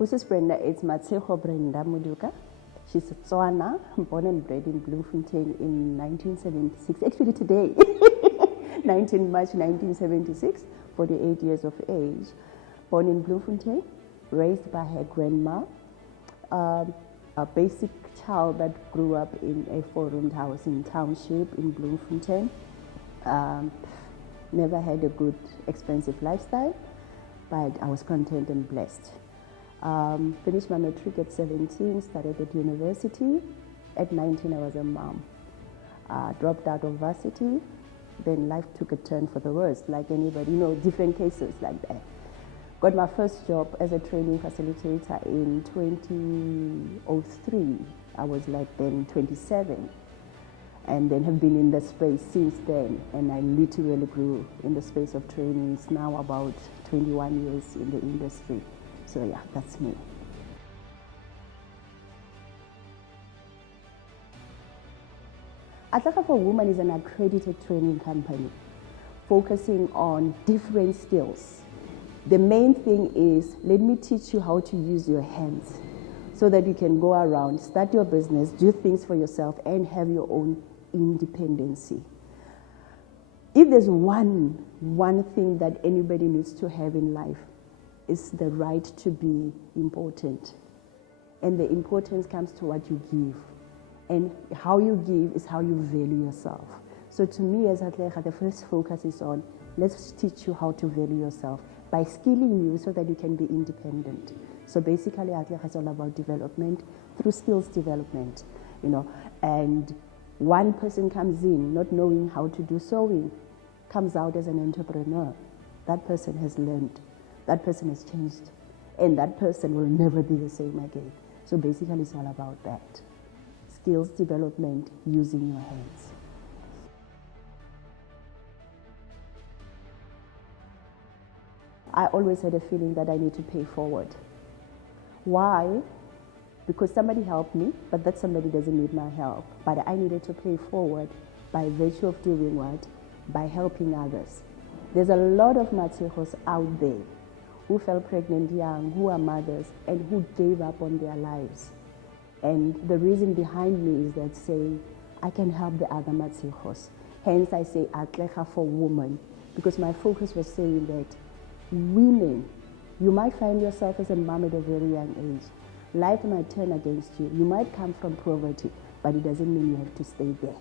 Usus Brenda is Matshego Moduka. She's a Tswana, born and bred in Bloemfontein in 1976. Actually today, 19 March 1976, 48 years of age. Born in Bloemfontein, raised by her grandma. A basic child that grew up in a four-roomed house in township in Bloemfontein. Never had a good, expensive lifestyle, but I was content and blessed. Finished my matric at 17, started at university. At 19, I was a mom. Dropped out of varsity, then life took a turn for the worse, like anybody, different cases like that. Got my first job as a training facilitator in 2003. I was like then 27, and then have been in the space since then, and I literally grew in the space of training. It's now about 21 years in the industry. So yeah, that's me. Atlega For Women is an accredited training company focusing on different skills. The main thing is, let me teach you how to use your hands so that you can go around, start your business, do things for yourself, and have your own independency. If there's one thing that anybody needs to have in life, it's the right to be important. And the importance comes to what you give. And how you give is how you value yourself. So to me as Atlega, the first focus is on, let's teach you how to value yourself by skilling you so that you can be independent. So basically Atlega is all about development through skills development, and one person comes in not knowing how to do sewing, comes out as an entrepreneur. That person has learned, that person has changed, and that person will never be the same again. So basically it's all about that. Skills development using your hands. I always had a feeling that I need to pay forward. Why? Because somebody helped me, but that somebody doesn't need my help. But I needed to pay forward by virtue of doing what? By helping others. There's a lot of Matshegos out there who fell pregnant young, who are mothers, and who gave up on their lives. And the reason behind me is that saying, I can help the other Matshegos. Hence I say Atlega For Women, because my focus was saying that women, you might find yourself as a mom at a very young age. Life might turn against you. You might come from poverty, but it doesn't mean you have to stay there.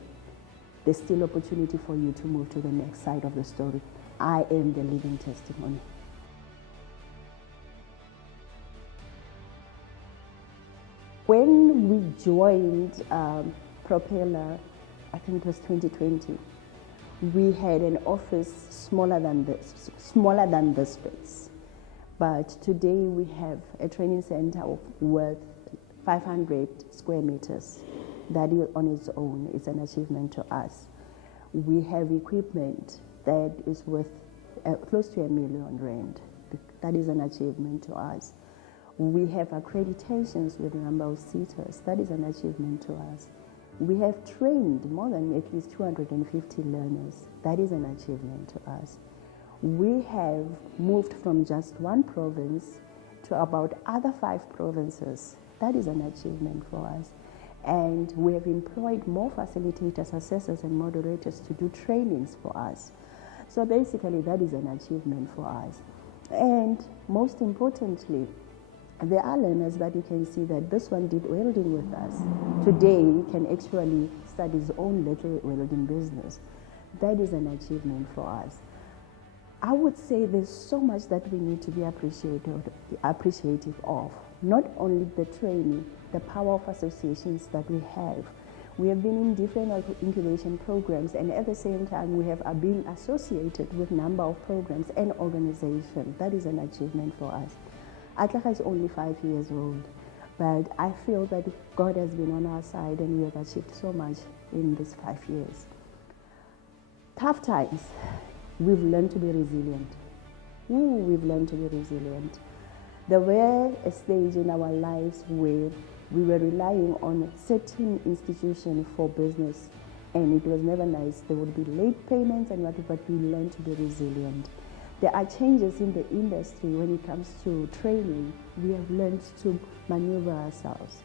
There's still opportunity for you to move to the next side of the story. I am the living testimony. When we joined Propella, I think it was 2020, we had an office smaller than this space. But today we have a training center worth 500 square meters. That on its own is an achievement to us. We have equipment that is worth close to R1 million. That is an achievement to us. We have accreditations with a number of seaters. That is an achievement to us. We have trained more than at least 250 learners. That is an achievement to us. We have moved from just one province to about other 5 provinces. That is an achievement for us. And we have employed more facilitators, assessors, and moderators to do trainings for us. So basically, that is an achievement for us. And most importantly, there are learners that you can see that this one did welding with us. Today, he can actually start his own little welding business. That is an achievement for us. I would say there's so much that we need to be appreciative of. Not only the training, the power of associations that we have. We have been in different incubation programs, and at the same time we have been associated with a number of programs and organizations. That is an achievement for us. Atlega is only 5 years old, but I feel that God has been on our side and we have achieved so much in these 5 years. Tough times, we've learned to be resilient. We've learned to be resilient. There were a stage in our lives where we were relying on certain institutions for business, and it was never nice. There would be late payments and whatever, but we learned to be resilient. There are changes in the industry when it comes to training. We have learned to maneuver ourselves.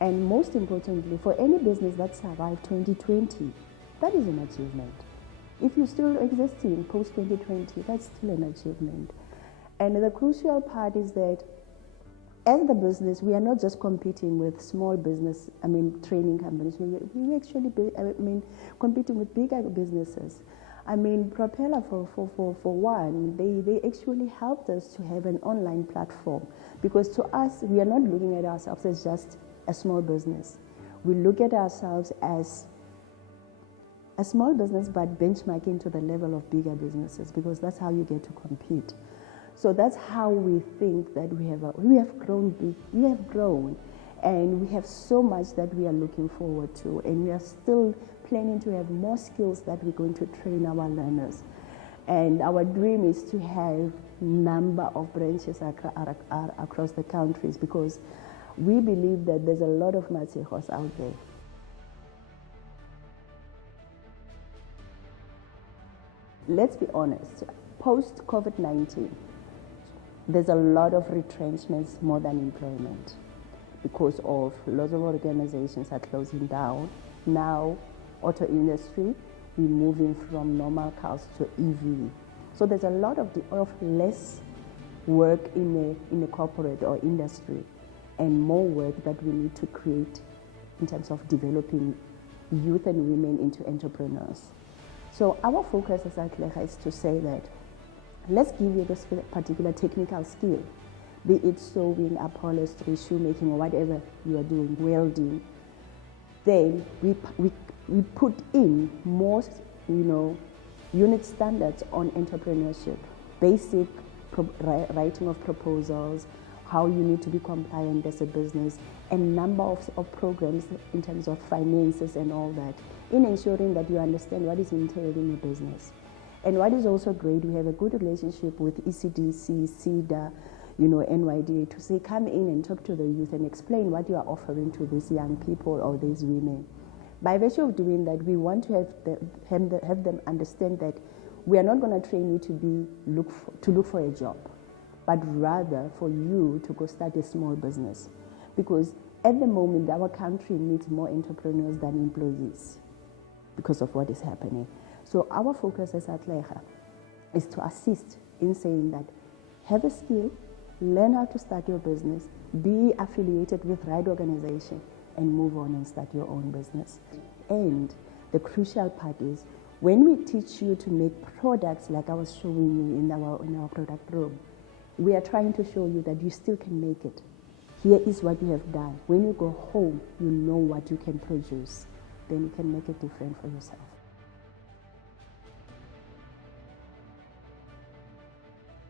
And most importantly, for any business that survived 2020, that is an achievement. If you're still existing post-2020, that's still an achievement. And the crucial part is that as the business, we are not just competing with small business, training companies. We actually, competing with bigger businesses. Propella for one, they actually helped us to have an online platform, because to us, we are not looking at ourselves as just a small business. We look at ourselves as a small business, but benchmarking to the level of bigger businesses, because that's how you get to compete. So that's how we think that we have grown, and we have so much that we are looking forward to, and we are still planning to have more skills that we're going to train our learners. And our dream is to have number of branches across the countries, because we believe that there's a lot of Matshegos out there. Let's be honest, post-COVID-19, there's a lot of retrenchments more than employment, because of lots of organizations are closing down. Now, auto industry, we're moving from normal cars to EV. So there's a lot of less work in a corporate or industry, and more work that we need to create in terms of developing youth and women into entrepreneurs. So our focus as Atlega is to say that let's give you this particular technical skill, be it sewing, upholstery, shoemaking, or whatever you are doing, welding. Then we put in more, unit standards on entrepreneurship, basic writing of proposals, how you need to be compliant as a business, and number of programs in terms of finances and all that, in ensuring that you understand what is entailed in a business. And what is also great, we have a good relationship with ECDC, CEDA, NYDA, to say, come in and talk to the youth and explain what you are offering to these young people or these women. By virtue of doing that, we want to have them understand that we are not going to train you to look for a job, but rather for you to go start a small business. Because at the moment, our country needs more entrepreneurs than employees because of what is happening. So our focus as Atlega is to assist in saying that have a skill, learn how to start your business, be affiliated with right organization, and move on and start your own business. And the crucial part is when we teach you to make products like I was showing you in our product room, we are trying to show you that you still can make it. Here is what you have done. When you go home, you know what you can produce. Then you can make it different for yourself.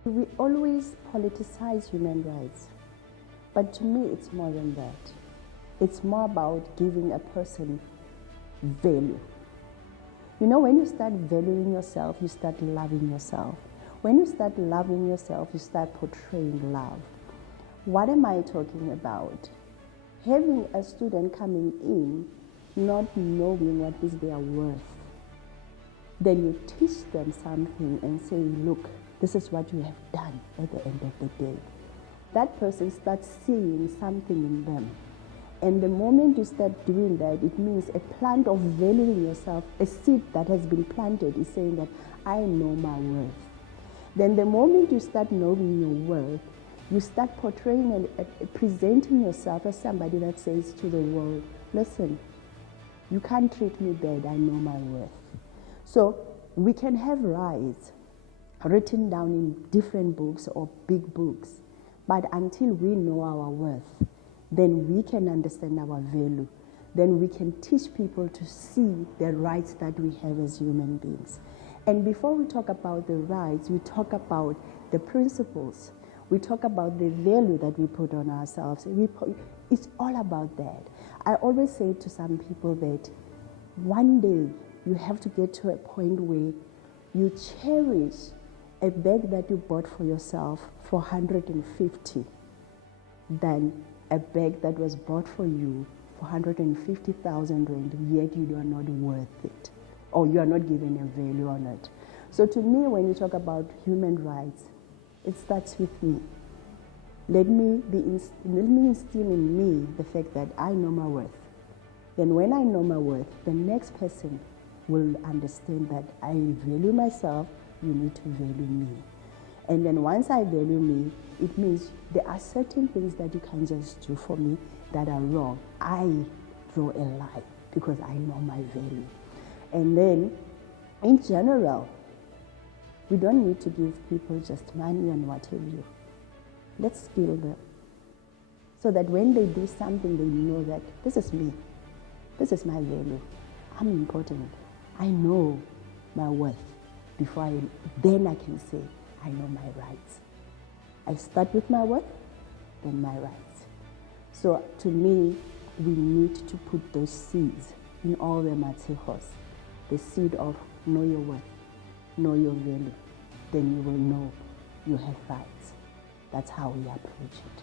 We always politicize human rights, but to me it's more than that. It's more about giving a person value. When you start valuing yourself, you start loving yourself. When you start loving yourself, you start portraying love. What am I talking about? Having a student coming in, not knowing what is their worth. Then you teach them something and say, look, this is what you have done at the end of the day. That person starts seeing something in them. And the moment you start doing that, it means a plant of valuing yourself, a seed that has been planted is saying that I know my worth. Then the moment you start knowing your worth, you start portraying and presenting yourself as somebody that says to the world, listen, you can't treat me bad, I know my worth. So we can have rights written down in different books or big books, but until we know our worth, then we can understand our value. Then we can teach people to see the rights that we have as human beings. And before we talk about the rights, we talk about the principles. We talk about the value that we put on ourselves. It's all about that. I always say to some people that one day you have to get to a point where you cherish a bag that you bought for yourself for 150 than a bag that was bought for you for 150,000 rand, yet you are not worth it, or you are not given a value on it. So to me, when you talk about human rights, it starts with me. Let me instill in me the fact that I know my worth. Then when I know my worth, the next person will understand that I value myself, you need to value me. And then once I value me, it means there are certain things that you can just do for me that are wrong. I draw a line because I know my value. And then, in general, we don't need to give people just money and what have you. Let's skill them so that when they do something, they know that this is me. This is my value. I'm important. I know my worth. Then I can say, I know my rights. I start with my worth, then my rights. So to me, we need to put those seeds in all the Matshegos. The seed of know your worth, know your value. Then you will know you have rights. That's how we approach it.